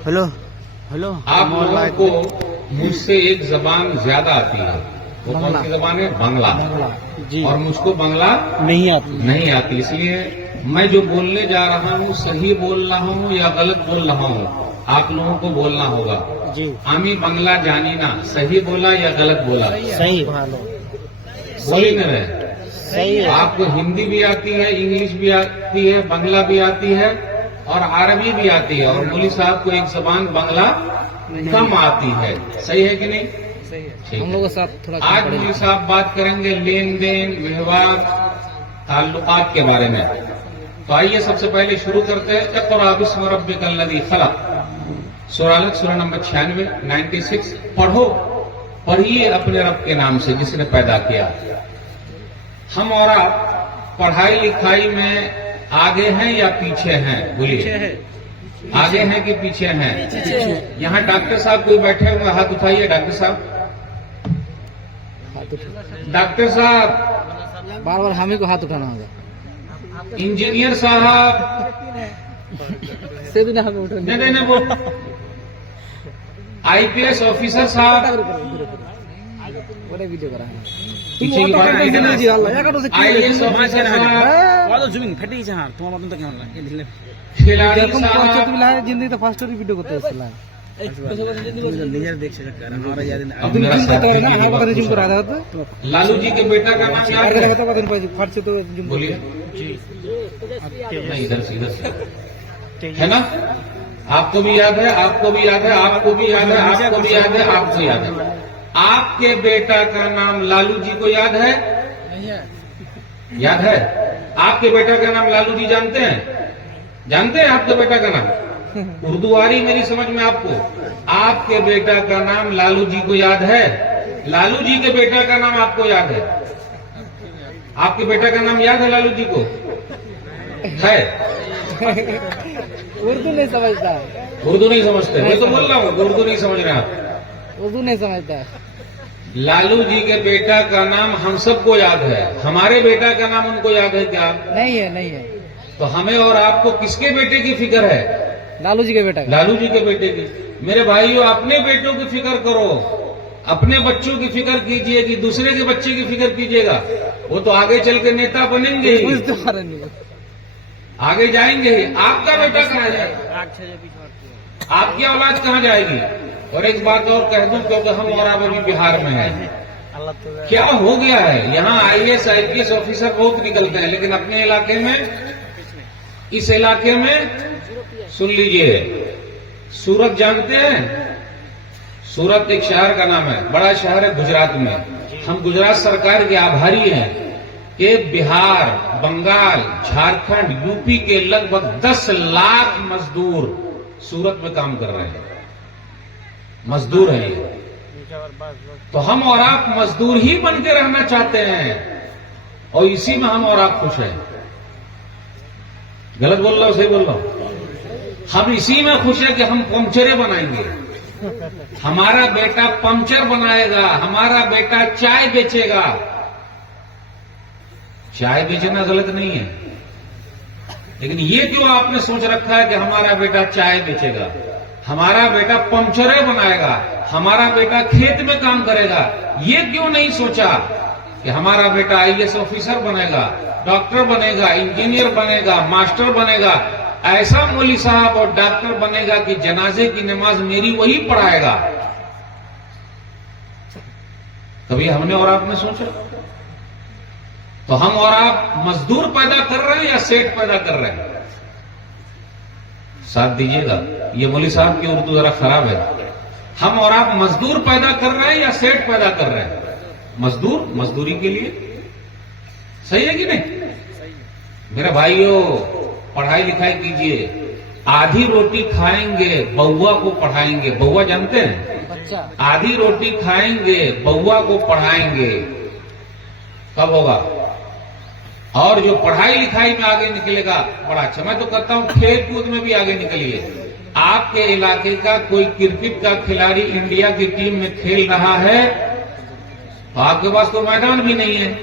Hello hello आप लोगों को मुझसे एक जबान ज्यादा आती है। वो कौन सी जबान है? बांग्ला। जी। और मुझको बांग्ला नहीं आती, इसलिए मैं जो बोलने जा रहा हूँ सही बोल रहा हूँ या गलत बोल रहा हूँ आप लोगों को बोलना होगा। जी। आमी बांग्ला जानी ना, सही बोला या गलत बोला? सही बोली नहीं रहे। सही है। आपको हिंदी भी आती है, इंग्लिश भी आती है, बांग्ला भी आती है और अरबी भी आती है, और मौलवी साहब को एक जबान बांग्ला कम आती है। सही है कि नहीं? ठीक हम लोगों के साथ थोड़ा आज मौलवी साहब बात करेंगे लेन देन, व्यवहार, ताल्लुकात के बारे में। तो आइए सबसे पहले शुरू करते हैं। इक़रा बिस्मि रब्बिकल लज़ी खलक़, सूरह नंबर 96 पढ़ो, पढ़िए अपने रब के नाम से जिसने पैदा किया। हम और आप पढ़ाई लिखाई में आगे हैं या पीछे हैं? बोलिए, आगे हैं कि पीछे हैं? यहाँ डॉक्टर साहब कोई बैठे हुए, हाथ उठाइए। डॉक्टर साहब, डॉक्टर साहब, बार बार हमें को हाथ उठाना होगा। इंजीनियर साहब, से हमें उठाना नहीं वो IPS ऑफिसर साहब, वीडियो करा है। पीछे की बात IAS ऑफिसर साहब, खिलाड़ी साहब, जिंदगी तो फास्ट वीडियो करते हैं। लालू जी के बेटा का नाम याद है? बोलिए। नहीं, इधर से है ना? आपको भी याद है, आपको भी याद है, आपको भी याद है, आपको भी याद है, आपको याद है। आपके बेटा का नाम लालू जी को याद है? याद है? आपके बेटा का नाम लालू जी जानते हैं? जानते हैं आपके बेटा का नाम? उर्दू आ रही मेरी समझ में आपको? आपके बेटा का नाम लालू जी को याद है? लालू जी के बेटा का नाम आपको याद है? आपके बेटा का नाम याद है लालू जी को? है? उर्दू नहीं समझता। उर्दू नहीं समझते? मैं तो बोल रहा हूँ उर्दू नहीं समझ रहे आप। उर्दू नहीं समझता। लालू जी के बेटा का नाम हम सबको याद है, हमारे बेटा का नाम उनको याद है क्या? नहीं है, नहीं है। तो हमें और आपको किसके बेटे की फिक्र है? लालू जी के बेटा का। लालू जी के बेटे की। मेरे भाइयों, अपने बेटों की फिक्र करो, अपने बच्चों की फिक्र कीजिए कि दूसरे के बच्चे की फिक्र कीजिएगा। वो तो आगे चल के नेता बनेंगे ही, आगे जाएंगे ही। आपका बेटा कहाँ जाएगा? आपकी औलाद कहाँ जाएगी? और एक बात और कह दूं, क्योंकि हम और आप अभी बिहार में हैं, क्या हो गया है यहाँ IAS IPS ऑफिसर बहुत निकलते हैं, लेकिन अपने इलाके में, इस इलाके में सुन लीजिए, सूरत जानते हैं? सूरत एक शहर का नाम है, बड़ा शहर है गुजरात में। हम गुजरात सरकार के आभारी हैं कि बिहार, बंगाल, झारखंड, यूपी के लगभग 10 लाख मजदूर सूरत में काम कर रहे हैं। मजदूर है ये। तो हम और आप मजदूर ही बन के रहना चाहते हैं, और इसी में हम और आप खुश हैं। गलत बोल रहा हूं, सही बोल रहा हूं? हम इसी में खुश हैं कि हम पंक्चरें बनाएंगे। हमारा बेटा पंक्चर बनाएगा, हमारा बेटा चाय बेचेगा। चाय बेचना गलत नहीं है, लेकिन ये क्यों आपने सोच रखा है कि हमारा बेटा चाय बेचेगा? हमारा बेटा पंक्चरें बनाएगा, हमारा बेटा खेत में काम करेगा। ये क्यों नहीं सोचा कि हमारा बेटा IAS ऑफिसर बनेगा, डॉक्टर बनेगा, इंजीनियर बनेगा, मास्टर बनेगा, ऐसा मौलवी साहब और डॉक्टर बनेगा कि जनाजे की नमाज मेरी वही पढ़ाएगा? कभी हमने और आपने सोचा? तो हम और आप मजदूर पैदा कर रहे हैं या सेठ पैदा कर रहे हैं? साथ दीजिएगा, ये मौलवी साहब की उर्दू जरा खराब है। हम और आप मजदूर पैदा कर रहे हैं या सेठ पैदा कर रहे हैं? मजदूर, मजदूरी के लिए। सही है कि नहीं? मेरे भाइयों, पढ़ाई लिखाई कीजिए। आधी रोटी खाएंगे, बउआ को पढ़ाएंगे। बउआ जानते हैं? बच्चा। आधी आधी रोटी खाएंगे, बउआ को पढ़ाएंगे। कब होगा? और जो पढ़ाई लिखाई में आगे निकलेगा, बड़ा अच्छा। मैं तो कहता हूं खेल कूद में भी आगे निकलिए। आपके इलाके का कोई क्रिकेट का खिलाड़ी इंडिया की टीम में खेल रहा है, तो आपके पास तो मैदान भी नहीं है।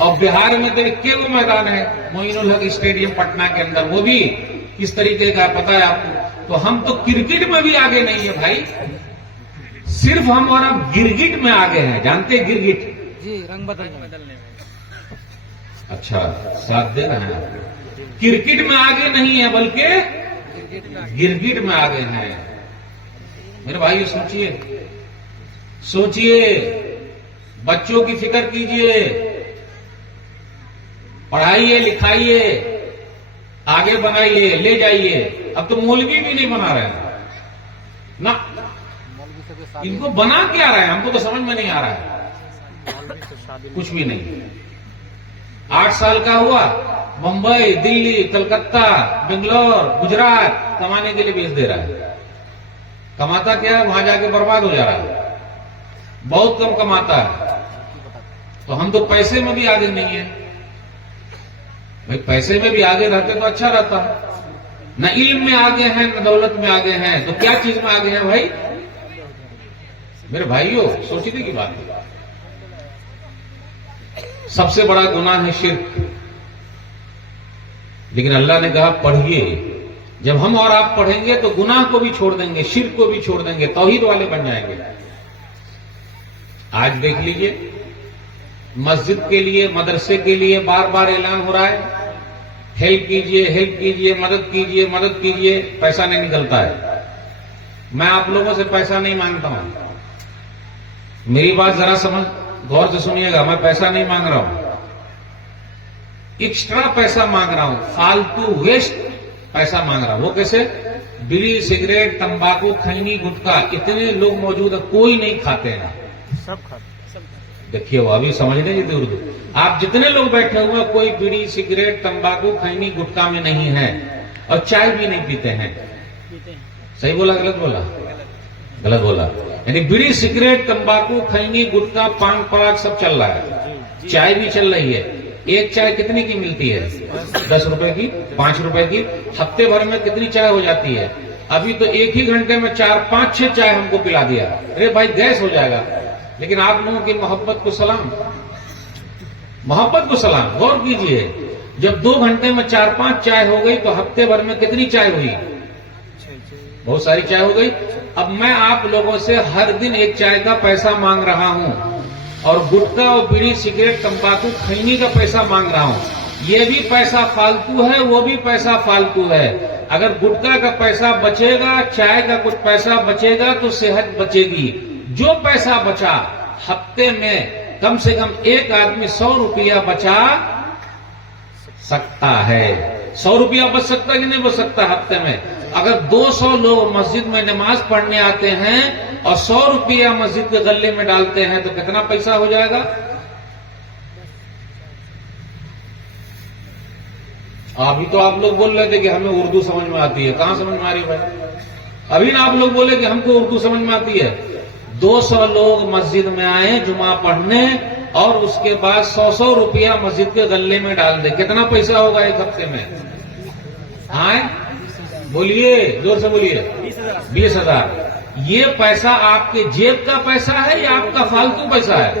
और बिहार में तो एक वो मैदान है, मोइनुल हक स्टेडियम पटना के अंदर, वो भी किस तरीके का पता है आपको? तो हम तो क्रिकेट में भी आगे नहीं है भाई, सिर्फ हम और हम गिरगिट में आगे हैं। जानते हैं गिरगिट? जी, रंग बदलने। अच्छा, साथ दे रहे हैं। क्रिकेट में आगे नहीं है बल्कि गिरगिट में आगे हैं। मेरे भाई सोचिए, बच्चों की फिक्र कीजिए, पढ़ाइए लिखाइए, आगे बनाइए, ले जाइए। अब तो मौलवी भी नहीं बना रहे हैं ना, इनको बना क्या रहे हैं हमको तो समझ में नहीं आ रहा है, कुछ भी नहीं। 8 साल का हुआ, मुंबई, दिल्ली, कलकत्ता, बेंगलोर, गुजरात कमाने के लिए भेज दे रहा है। कमाता क्या है? वहां जाके बर्बाद हो जा रहा है, बहुत कम कमाता है। तो हम तो पैसे में भी आगे नहीं है भाई, पैसे में भी आगे रहते तो अच्छा रहता। न इल्म में आगे हैं, न दौलत में आगे हैं, तो क्या चीज में आगे हैं भाई? मेरे भाइयों, सोचने की बात है। सबसे बड़ा गुनाह है शिर्क, लेकिन अल्लाह ने कहा पढ़िए। जब हम और आप पढ़ेंगे तो गुनाह को भी छोड़ देंगे, शिर्क को भी छोड़ देंगे, तौहीद वाले बन जाएंगे। आज देख लीजिए, मस्जिद के लिए, मदरसे के लिए बार बार ऐलान हो रहा है, हेल्प कीजिए, हेल्प कीजिए, मदद कीजिए, मदद कीजिए। पैसा नहीं निकलता है। मैं आप लोगों से पैसा नहीं मांगता हूं, मेरी बात जरा समझ गौर से सुनिएगा। मैं पैसा नहीं मांग रहा हूं, एक्स्ट्रा पैसा मांग रहा हूं, फालतू वेस्ट पैसा मांग रहा हूं। वो कैसे? बीड़ी, सिगरेट, तंबाकू, खैनी, गुटखा, इतने लोग मौजूद है, कोई नहीं खाते हैं, सब खाते। देखिए वो अभी समझ लीजिए उर्दू। आप जितने लोग बैठे हुए हैं, कोई बीड़ी, सिगरेट, तंबाकू, खैनी, गुटखा में नहीं है, और चाय भी नहीं पीते हैं। सही बोला गलत बोला? गलत बोला। यानी बीड़ी, सिगरेट, तंबाकू, खैनी, गुटखा, पान पराग सब चल रहा है, चाय भी चल रही है। एक चाय कितनी की मिलती है? 10 रुपए की, 5 रुपए की। हफ्ते भर में कितनी चाय हो जाती है? अभी तो एक ही घंटे में 4, 5, 6 चाय हमको पिला दिया। अरे भाई गैस हो जाएगा। लेकिन आप लोगों की मोहब्बत को सलाम, मोहब्बत को सलाम। गौर कीजिए, जब 2 घंटे में 4-5 चाय हो गई तो हफ्ते भर में कितनी चाय हुई? बहुत सारी चाय हो गई। अब मैं आप लोगों से हर दिन एक चाय का पैसा मांग रहा हूं, और गुटखा और बीड़ी, सिगरेट, तंबाकू, खैनी का पैसा मांग रहा हूं। ये भी पैसा फालतू है, वो भी पैसा फालतू है। अगर गुटखा का पैसा बचेगा, चाय का कुछ पैसा बचेगा, तो सेहत बचेगी। जो पैसा बचा, हफ्ते में कम से कम एक आदमी 100 रुपया बचा सकता है। 100 रुपया बच सकता है कि नहीं बच सकता हफ्ते में? अगर 200 लोग मस्जिद में नमाज पढ़ने आते हैं और 100 रुपया मस्जिद के गले में डालते हैं, तो कितना पैसा हो जाएगा? अभी तो आप लोग बोल रहे थे कि हमें उर्दू समझ में आती है। कहां समझ में आ रही भाई? अभी ना आप लोग बोले कि हमको उर्दू समझ में आती है। 200 लोग मस्जिद में आए जुमा पढ़ने, और उसके बाद 100 रुपया मस्जिद के गले में डाल दे, कितना पैसा होगा एक हफ्ते में? आए बोलिए, जोर से बोलिए। 20,000। ये पैसा आपके जेब का पैसा है या आपका फालतू पैसा है?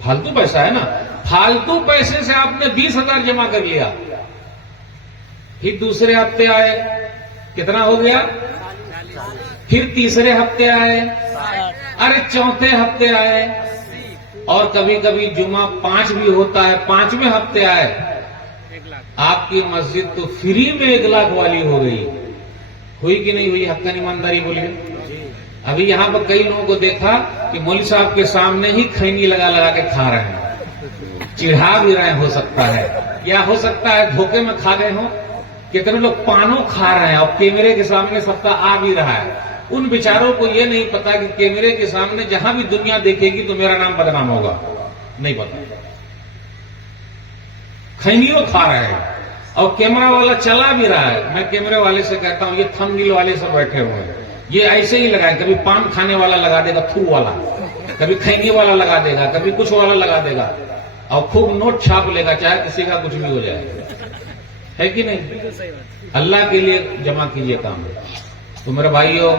फालतू पैसा है ना। फालतू पैसे से आपने 20,000 जमा कर लिया। फिर दूसरे हफ्ते आए, कितना हो गया? फिर तीसरे हफ्ते आए, अरे चौथे हफ्ते आए, और कभी कभी जुमा 5 भी होता है, 5वें हफ्ते आए, आपकी मस्जिद तो फ्री में 1 लाख वाली हो गई। हुई कि नहीं हुई? हक्का ईमानदारी बोलिए। अभी यहां पर कई लोगों को देखा कि मौलवी साहब के सामने ही खैनी लगा लगा के खा रहे हैं, चिढ़ा भी रहे, हो सकता है, या हो सकता है धोखे में खा गए हो। कितने लोग पानो खा रहे हैं और कैमरे के सामने सबका आ भी रहा है। उन बेचारों को यह नहीं पता कि कैमरे के सामने जहां भी दुनिया देखेगी तो मेरा नाम बदनाम होगा, नहीं पता। खैनियों खा रहे हैं और कैमरा वाला चला भी रहा है। मैं कैमरे वाले से कहता हूं, ये थंबनेल वाले सब बैठे हुए हैं, ये ऐसे ही लगाए, कभी पान खाने वाला लगा देगा थू वाला, कभी खैनी वाला लगा देगा, कभी कुछ वाला लगा देगा, और खूब नोट छाप लेगा, चाहे किसी का कुछ भी हो जाए। है कि नहीं? अल्लाह के लिए जमा कीजिए काम। तो मेरे भाइयों,